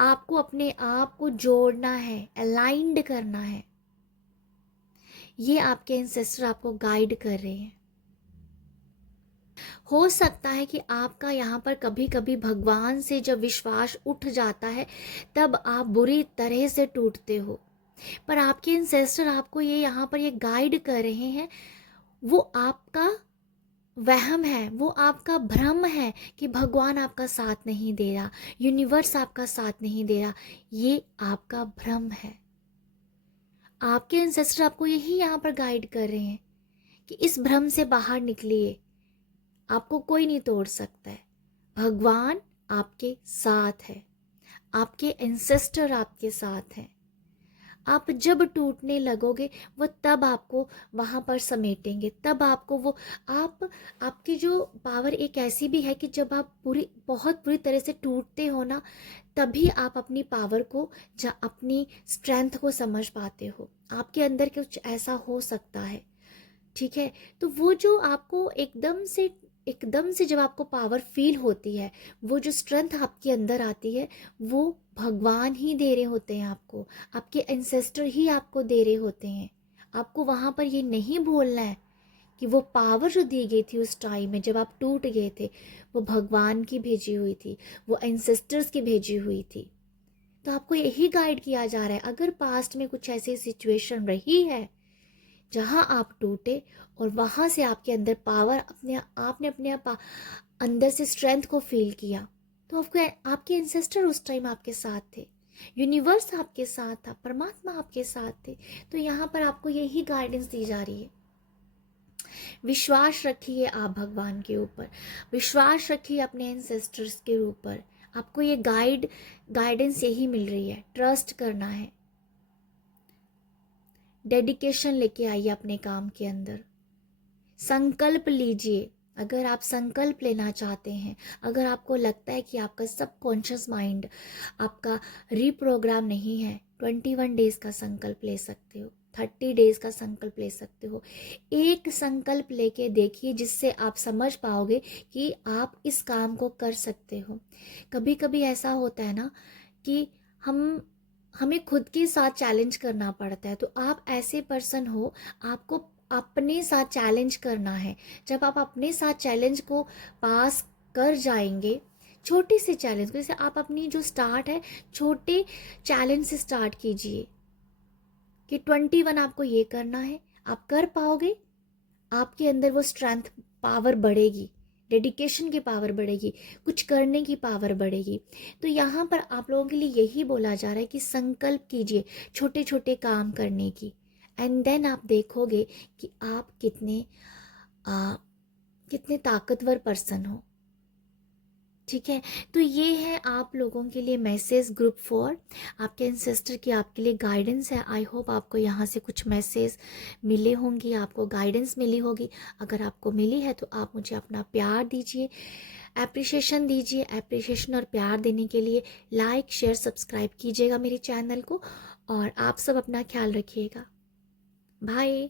आपको अपने आप को जोड़ना है, अलाइंड करना है। ये आपके एंसेस्टर आपको गाइड कर रहे हैं। हो सकता है कि आपका यहाँ पर कभी कभी भगवान से जब विश्वास उठ जाता है तब आप बुरी तरह से टूटते हो, पर आपके एंसेस्टर आपको ये यहाँ पर ये गाइड कर रहे हैं, वो आपका वहम है, वो आपका भ्रम है कि भगवान आपका साथ नहीं दे रहा, यूनिवर्स आपका साथ नहीं दे रहा। ये आपका भ्रम है। आपके एंसेस्टर आपको यही यहाँ पर गाइड कर रहे हैं कि इस भ्रम से बाहर निकलिए, आपको कोई नहीं तोड़ सकता है। भगवान आपके साथ है, आपके एंसेस्टर आपके साथ हैं। आप जब टूटने लगोगे वो तब आपको वहाँ पर समेटेंगे, तब आपको वो आपकी जो पावर एक ऐसी भी है कि जब आप बहुत बुरी तरह से टूटते हो ना, तभी आप अपनी पावर को अपनी स्ट्रेंथ को समझ पाते हो। आपके अंदर कुछ ऐसा हो सकता है, ठीक है। तो वो जो आपको एकदम से जब आपको पावर फील होती है, वो जो स्ट्रेंथ आपके अंदर आती है, वो भगवान ही दे रहे होते हैं आपको, आपके एंसेस्टर ही आपको दे रहे होते हैं। आपको वहाँ पर ये नहीं भूलना है कि वो पावर जो दी गई थी उस टाइम में जब आप टूट गए थे, वो भगवान की भेजी हुई थी, वो एंसेस्टर्स की भेजी हुई थी। तो आपको यही गाइड किया जा रहा है, अगर पास्ट में कुछ ऐसी सिचुएशन रही है जहां आप टूटे और वहां से आपके अंदर पावर आपने अपने अंदर से स्ट्रेंथ को फील किया, तो आपको आपके एंसेस्टर उस टाइम आपके साथ थे, यूनिवर्स आपके साथ था, परमात्मा आपके साथ थे। तो यहाँ पर आपको यही गाइडेंस दी जा रही है। विश्वास रखिए आप भगवान के ऊपर, विश्वास रखिए अपने एंसेस्टर्स के ऊपर। आपको ये गाइडेंस यही मिल रही है, ट्रस्ट करना है, डेडिकेशन लेके आइए अपने काम के अंदर, संकल्प लीजिए। अगर आप संकल्प लेना चाहते हैं, अगर आपको लगता है कि आपका सबकॉन्शियस माइंड आपका रीप्रोग्राम नहीं है, 21 डेज का संकल्प ले सकते हो, 30 डेज का संकल्प ले सकते हो। एक संकल्प लेके देखिए जिससे आप समझ पाओगे कि आप इस काम को कर सकते हो। कभी कभी ऐसा होता है ना कि हमें खुद के साथ चैलेंज करना पड़ता है। तो आप ऐसे पर्सन हो, आपको अपने साथ चैलेंज करना है। जब आप अपने साथ चैलेंज को पास कर जाएंगे, छोटे से चैलेंज को, जैसे आप अपनी जो स्टार्ट है छोटे चैलेंज से स्टार्ट कीजिए कि 21 आपको ये करना है, आप कर पाओगे, आपके अंदर वो स्ट्रेंथ पावर बढ़ेगी, डेडिकेशन की पावर बढ़ेगी, कुछ करने की पावर बढ़ेगी। तो यहाँ पर आप लोगों के लिए यही बोला जा रहा है कि संकल्प कीजिए छोटे छोटे काम करने की, एंड देन आप देखोगे कि आप कितने ताकतवर पर्सन हो, ठीक है। तो ये है आप लोगों के लिए मैसेज ग्रुप 4, आपके एंसेस्टर की आपके लिए गाइडेंस है। आई होप आपको यहाँ से कुछ मैसेज मिले होंगी, आपको गाइडेंस मिली होगी। अगर आपको मिली है तो आप मुझे अपना प्यार दीजिए, एप्रिशिएशन दीजिए। एप्रिशिएशन और प्यार देने के लिए लाइक शेयर सब्सक्राइब कीजिएगा मेरे चैनल को, और आप सब अपना ख्याल रखिएगा। बाय।